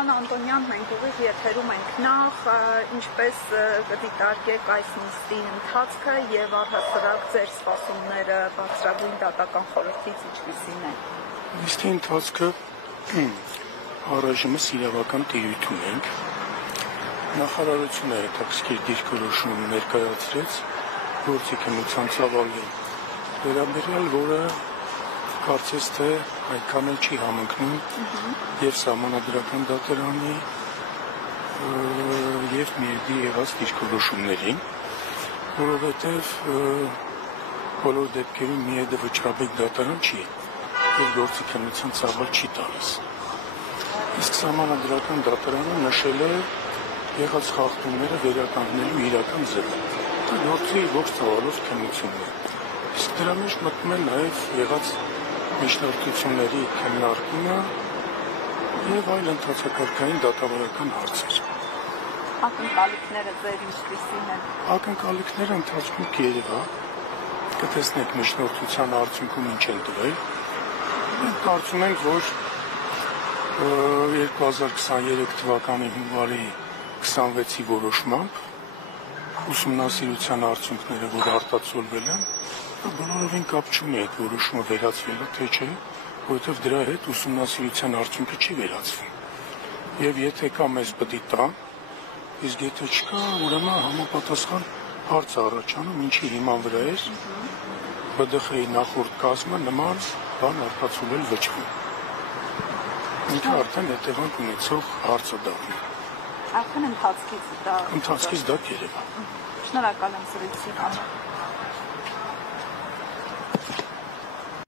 Պարոն Անտոնյան, մենք ուղիղ եթերում ենք նախ, ինչպես կդիտարկեք այս նիստի ընթացքը եւ առհասարակ ձեր սպասումները բարձրագույն դատական խորհրդից ինչպիսին են։ Նիստի ընթացքը առայժմս իրավական տիրույթ ունենք։ Նախարարությունը հետաքրքիր դիրքորոշում ներկայացրեց գործի քննության ծավալի վերաբերյալ, որը կարծես թե այնքան էլ չի համընկնում եւ սահմանադրական դատարանի եւ միեդի եղած դիրքորոշումներին, որովհետեւ բոլոր դեպքերում միեդը վճռաբեկ դատարան չի եւ գործի քննության ծավալ չի տալիս։ Իսկ սահմանադրական դատարանը նշել է եղած խախտումները վերականգնելու իրական ձևը։ Դա գործի ողջ ծավալով քննությունն է։ Իսկ դրա մեջ մտնում է նաեւ եղած միջնորդությունների քննարկումը եւ այլ ընթացակարգային դատավարական հարցեր։ Ակնկալիքները ձեր ինչպիսին են։ Ակնկալիքները ընթացքում կերևա, կտեսնեք միջնորդության արդյունքում ինչ են տվել։ Մենք կարծում ենք, որ 2023 թվականի հունվարի 26-ի որոշմամբ ուսումնասիրության արդյունքները, որ արտացոլվել են, բոլորովին կապ չունի այդ որոշումը վերացվելը, թե չէ, որովհետև դրա հետ ուսումնասիրության արդյունքը չի վերացվում։ Եվ եթե կա, մեզ պետք է տա, իսկ եթե չկա, ուրեմն համապատասխան հարց առաջանում, ինչի հիման վրա էր ԲԴԽ-ի նախորդ կազմը նման բան արտացոլել վճռում։ Ինքը արդեն հետևանք ունեցող հարցը դառնում։ Արդեն ընթացքից դա կերևա։ Շնորհակալ եմ զրույցի համար։